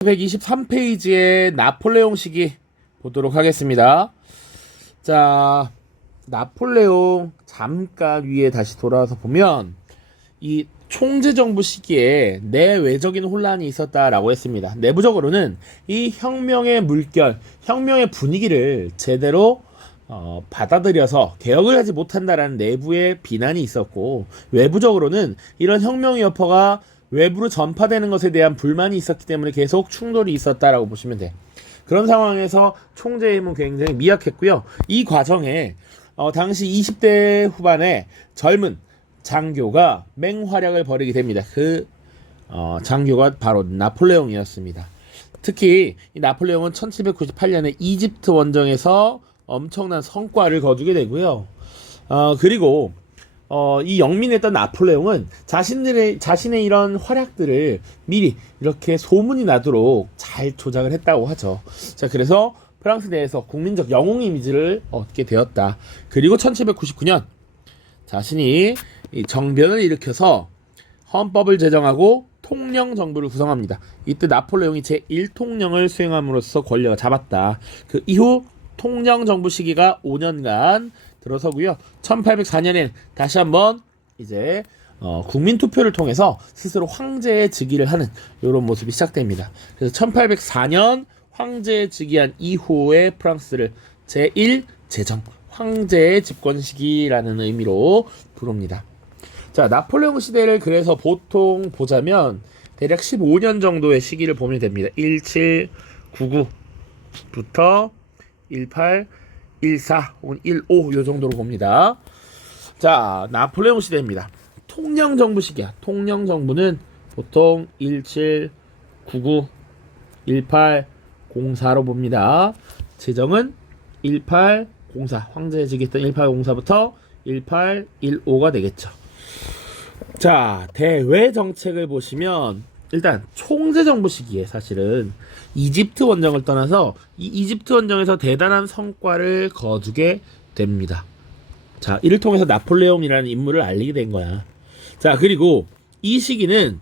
123페이지의 나폴레옹 시기 보도록 하겠습니다. 자, 나폴레옹 잠깐 위에 다시 돌아와서 보면 이 총재정부 시기에 내외적인 혼란이 있었다라고 했습니다. 내부적으로는 이 혁명의 물결, 혁명의 분위기를 제대로 받아들여서 개혁을 하지 못한다라는 내부의 비난이 있었고, 외부적으로는 이런 혁명의 여파가 외부로 전파되는 것에 대한 불만이 있었기 때문에 계속 충돌이 있었다라고 보시면 돼. 그런 상황에서 총재의 힘은 굉장히 미약했고요. 이 과정에 당시 20대 후반에 젊은 장교가 맹활약을 벌이게 됩니다. 그 장교가 바로 나폴레옹이었습니다. 특히 이 나폴레옹은 1798년에 이집트 원정에서 엄청난 성과를 거두게 되고요. 그리고 이 영민했던 나폴레옹은 자신의 이런 활약들을 미리 이렇게 소문이 나도록 잘 조작을 했다고 하죠. 자, 그래서 프랑스 내에서 국민적 영웅 이미지를 얻게 되었다. 그리고 1799년 자신이 이 정변을 일으켜서 헌법을 제정하고 통령 정부를 구성합니다. 이때 나폴레옹이 제1통령을 수행함으로써 권력을 잡았다. 그 이후 통령 정부 시기가 5년간 들어서고요. 1804년엔 다시 한번 이제 국민 투표를 통해서 스스로 황제의 즉위를 하는 이런 모습이 시작됩니다. 그래서 1804년 황제에 즉위한 이후의 프랑스를 제1 제정 황제의 집권 시기라는 의미로 부릅니다. 자, 나폴레옹 시대를 그래서 보통 보자면 대략 15년 정도의 시기를 보면 됩니다. 1799부터 18 14 혹은 15 요 정도로 봅니다. 자, 나폴레옹 시대입니다. 통령 정부 시기야. 통령 정부는 보통 1799 1804로 봅니다. 제정은 1804 황제에 즉위했던 1804부터 1815가 되겠죠. 자, 대외 정책을 보시면 일단 총재 정부 시기에 사실은 이집트 원정을 떠나서 이 이집트 원정에서 대단한 성과를 거두게 됩니다. 자, 이를 통해서 나폴레옹이라는 인물을 알리게 된 거야. 자, 그리고 이 시기는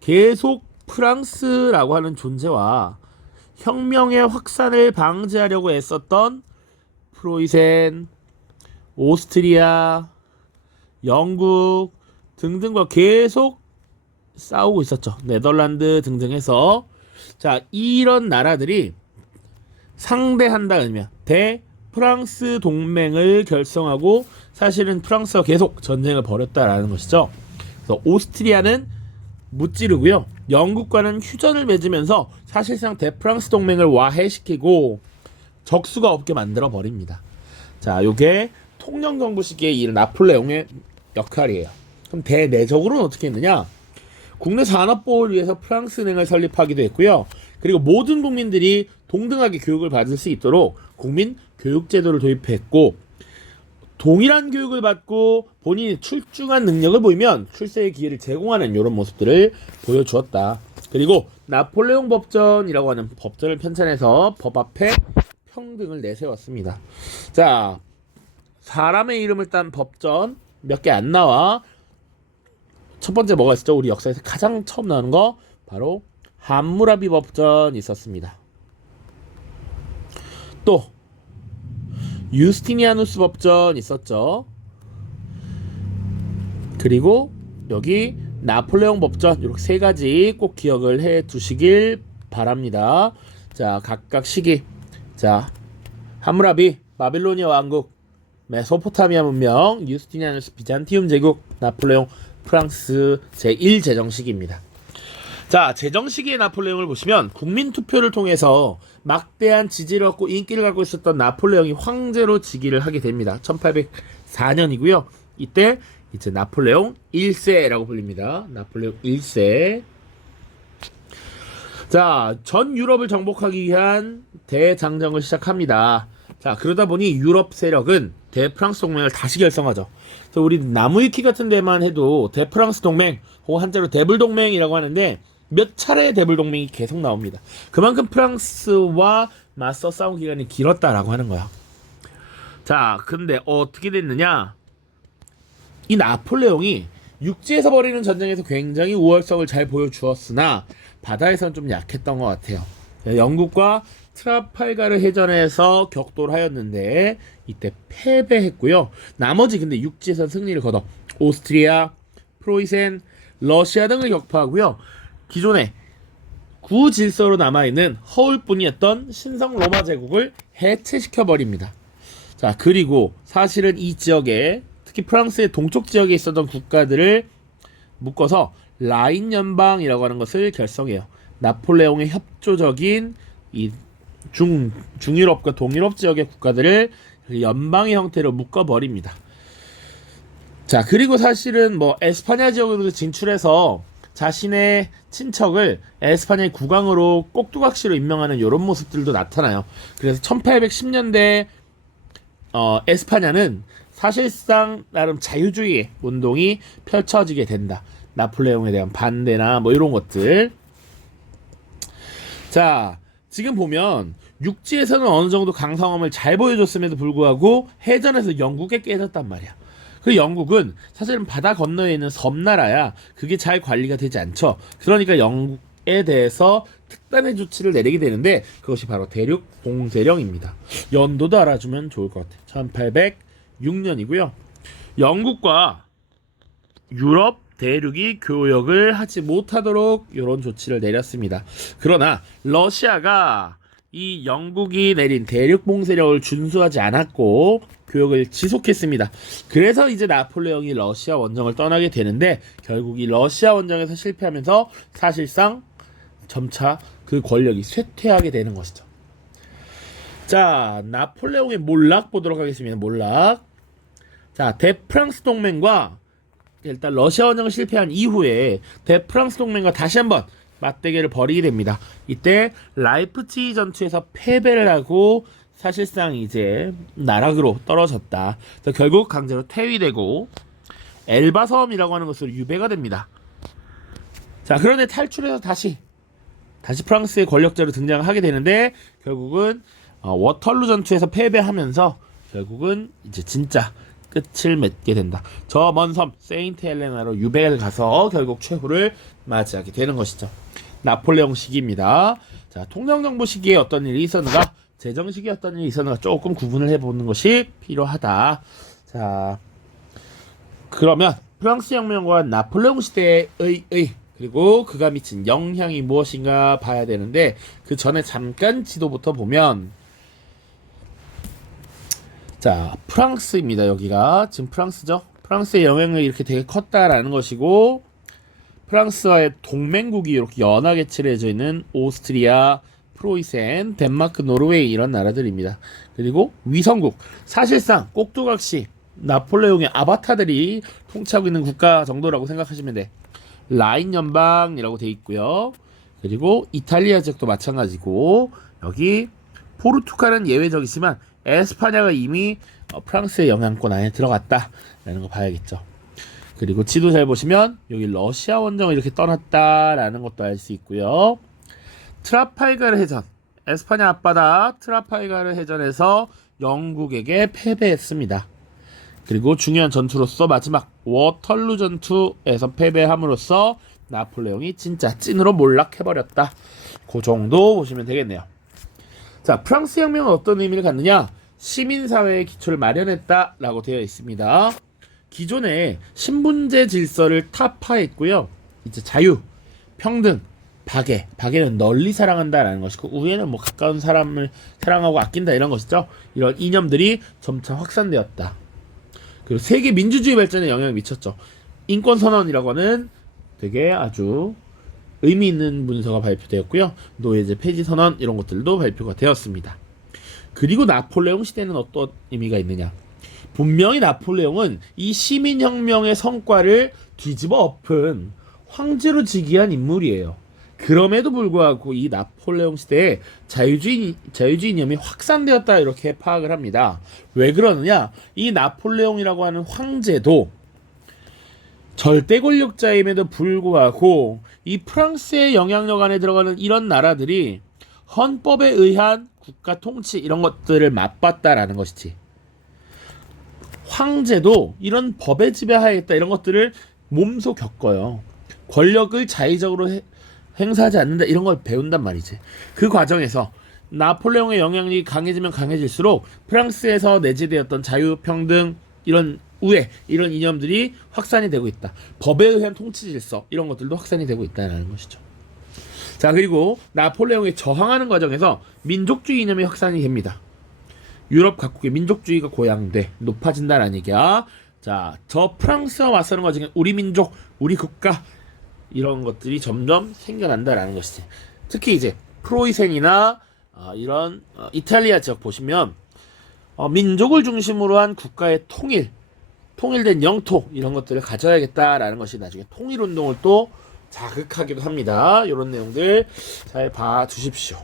계속 프랑스라고 하는 존재와 혁명의 확산을 방지하려고 애썼던 프로이센, 오스트리아, 영국 등등과 계속 싸우고 있었죠. 네덜란드 등등 해서. 자, 이런 나라들이 상대한다 그러면 대프랑스 동맹을 결성하고 사실은 프랑스와 계속 전쟁을 벌였다라는 것이죠. 그래서 오스트리아는 무찌르고요. 영국과는 휴전을 맺으면서 사실상 대프랑스 동맹을 와해시키고 적수가 없게 만들어 버립니다. 자, 요게 통령 정부 시기에 이 나폴레옹의 역할이에요. 그럼 대내적으로는 어떻게 했느냐? 국내 산업보호를 위해서 프랑스은행을 설립하기도 했고요. 그리고 모든 국민들이 동등하게 교육을 받을 수 있도록 국민 교육제도를 도입했고, 동일한 교육을 받고 본인이 출중한 능력을 보이면 출세의 기회를 제공하는 이런 모습들을 보여주었다. 그리고 나폴레옹 법전이라고 하는 법전을 편찬해서 법 앞에 평등을 내세웠습니다. 자, 사람의 이름을 딴 법전 몇 개 안 나와. 첫 번째 뭐가 있었죠? 우리 역사에서 가장 처음 나오는 거 바로 함무라비 법전이 있었습니다. 또 유스티니아누스 법전 있었죠. 그리고 여기 나폴레옹 법전, 이렇게 세 가지 꼭 기억을 해 두시길 바랍니다. 자, 각각 시기. 자, 함무라비 바빌로니아 왕국, 메소포타미아 문명, 유스티니아누스 비잔티움 제국, 나폴레옹 프랑스 제1제정 시기입니다. 자, 제정 시기의 나폴레옹을 보시면 국민 투표를 통해서 막대한 지지를 얻고 인기를 갖고 있었던 나폴레옹이 황제로 즉위를 하게 됩니다. 1804년이고요. 이때 이제 나폴레옹 1세라고 불립니다. 나폴레옹 1세. 자, 전 유럽을 정복하기 위한 대장정을 시작합니다. 자, 그러다 보니 유럽 세력은 대프랑스 동맹을 다시 결성하죠. 그래서 우리 나무위키 같은 데만 해도 대프랑스 동맹, 혹은 한자로 대불동맹이라고 하는데 몇 차례의 대불동맹이 계속 나옵니다. 그만큼 프랑스와 맞서 싸운 기간이 길었다라고 하는 거야. 자, 근데 어떻게 됐느냐? 이 나폴레옹이 육지에서 벌이는 전쟁에서 굉장히 우월성을 잘 보여주었으나 바다에서는 좀 약했던 것 같아요. 영국과 트라팔가르 해전에서 격돌하였는데 이때 패배했고요. 나머지 근데 육지에선 승리를 거둬 오스트리아, 프로이센, 러시아 등을 격파하고요. 기존에 구질서로 남아있는 허울뿐이었던 신성 로마 제국을 해체시켜 버립니다. 자, 그리고 사실은 이 지역에 특히 프랑스의 동쪽 지역에 있었던 국가들을 묶어서 라인 연방이라고 하는 것을 결성해요. 나폴레옹의 협조적인 이 중유럽과 동유럽 지역의 국가들을 연방의 형태로 묶어버립니다. 자, 그리고 사실은 뭐 에스파냐 지역으로 진출해서 자신의 친척을 에스파냐의 국왕으로 꼭두각시로 임명하는 이런 모습들도 나타나요. 그래서 1810년대 에스파냐는 사실상 나름 자유주의 운동이 펼쳐지게 된다. 나폴레옹에 대한 반대나 뭐 이런 것들. 자, 지금 보면 육지에서는 어느 정도 강성함을 잘 보여줬음에도 불구하고 해전에서 영국에 깨졌단 말이야. 그 영국은 사실은 바다 건너에 있는 섬나라야. 그게 잘 관리가 되지 않죠. 그러니까 영국에 대해서 특단의 조치를 내리게 되는데 그것이 바로 대륙 봉쇄령입니다. 연도도 알아주면 좋을 것 같아요. 1806년이고요. 영국과 유럽 대륙이 교역을 하지 못하도록 이런 조치를 내렸습니다. 그러나 러시아가 이 영국이 내린 대륙 봉쇄령을 준수하지 않았고 교역을 지속했습니다. 그래서 이제 나폴레옹이 러시아 원정을 떠나게 되는데 결국 이 러시아 원정에서 실패하면서 사실상 점차 그 권력이 쇠퇴하게 되는 것이죠. 자, 나폴레옹의 몰락 보도록 하겠습니다. 몰락. 자, 대프랑스 동맹과 일단 러시아 원정을 실패한 이후에 대프랑스 동맹과 다시 한번 맞대결을 벌이게 됩니다. 이때 라이프치히 전투에서 패배를 하고 사실상 이제 나락으로 떨어졌다. 그래서 결국 강제로 퇴위되고 엘바 섬이라고 하는 것으로 유배가 됩니다. 자, 그런데 탈출해서 다시 프랑스의 권력자로 등장하게 되는데 결국은 워털루 전투에서 패배하면서 결국은 이제 진짜 끝을 맺게 된다. 저 먼 섬 세인트 헬레나로 유배를 가서 결국 최후를 맞이하게 되는 것이죠. 나폴레옹 시기입니다. 자, 통정정부 시기에 어떤 일이 있었는가, 재정 시기에 어떤 일이 있었는가 조금 구분을 해보는 것이 필요하다. 자, 그러면 프랑스 혁명과 나폴레옹 시대의 그리고 그가 미친 영향이 무엇인가 봐야 되는데 그 전에 잠깐 지도부터 보면 자, 프랑스입니다. 여기가 지금 프랑스죠. 프랑스의 영향력이 이렇게 되게 컸다라는 것이고 프랑스와의 동맹국이 이렇게 연하게 칠해져 있는 오스트리아, 프로이센, 덴마크, 노르웨이 이런 나라들입니다. 그리고 위성국, 사실상 꼭두각시 나폴레옹의 아바타들이 통치하고 있는 국가 정도라고 생각하시면 돼. 라인 연방이라고 돼 있고요. 그리고 이탈리아 지역도 마찬가지고 여기 포르투갈은 예외적이지만 에스파냐가 이미 프랑스의 영향권 안에 들어갔다라는 거 봐야겠죠. 그리고 지도 잘 보시면 여기 러시아 원정을 이렇게 떠났다라는 것도 알 수 있고요. 트라팔가르 해전, 에스파냐 앞바다 트라팔가르 해전에서 영국에게 패배했습니다. 그리고 중요한 전투로서 마지막 워털루 전투에서 패배함으로써 나폴레옹이 진짜 찐으로 몰락해버렸다. 그 정도 보시면 되겠네요. 자, 프랑스 혁명은 어떤 의미를 갖느냐? 시민사회의 기초를 마련했다라고 되어 있습니다. 기존에 신분제 질서를 타파했고요. 이제 자유, 평등, 박애는 널리 사랑한다라는 것이고 우애는 뭐 가까운 사람을 사랑하고 아낀다 이런 것이죠. 이런 이념들이 점차 확산되었다. 그리고 세계 민주주의 발전에 영향을 미쳤죠. 인권선언이라고 하는 되게 아주 의미 있는 문서가 발표되었고요. 노예제 폐지 선언 이런 것들도 발표가 되었습니다. 그리고 나폴레옹 시대는 어떤 의미가 있느냐? 분명히 나폴레옹은 이 시민혁명의 성과를 뒤집어 엎은 황제로 즉위한 인물이에요. 그럼에도 불구하고 이 나폴레옹 시대에 자유주의 이념이 확산되었다 이렇게 파악을 합니다. 왜 그러느냐? 이 나폴레옹이라고 하는 황제도 절대 권력자임에도 불구하고 이 프랑스의 영향력 안에 들어가는 이런 나라들이 헌법에 의한 국가 통치 이런 것들을 맛봤다라는 것이지. 황제도 이런 법의 지배하에 있다 이런 것들을 몸소 겪어요. 권력을 자의적으로 행사하지 않는다 이런 걸 배운단 말이지. 그 과정에서 나폴레옹의 영향력이 강해지면 강해질수록 프랑스에서 내재되었던 자유평등 이런 우애 이런 이념들이 확산이 되고 있다. 법에 의한 통치 질서 이런 것들도 확산이 되고 있다는 것이죠. 자, 그리고 나폴레옹에 저항하는 과정에서 민족주의 이념이 확산이 됩니다. 유럽 각국의 민족주의가 고양돼 높아진다는 얘기야. 자, 저 프랑스와 맞서는 과정에 우리 민족, 우리 국가 이런 것들이 점점 생겨난다라는 것이지. 특히 이제 프로이센이나 이런 이탈리아 지역 보시면 민족을 중심으로 한 국가의 통일된 영토 이런 것들을 가져야겠다라는 것이 나중에 통일운동을 또 자극하기도 합니다. 이런 내용들 잘 봐두십시오.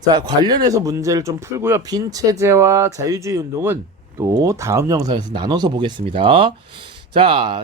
자, 관련해서 문제를 좀 풀고요. 빈체제와 자유주의 운동은 또 다음 영상에서 나눠서 보겠습니다. 자,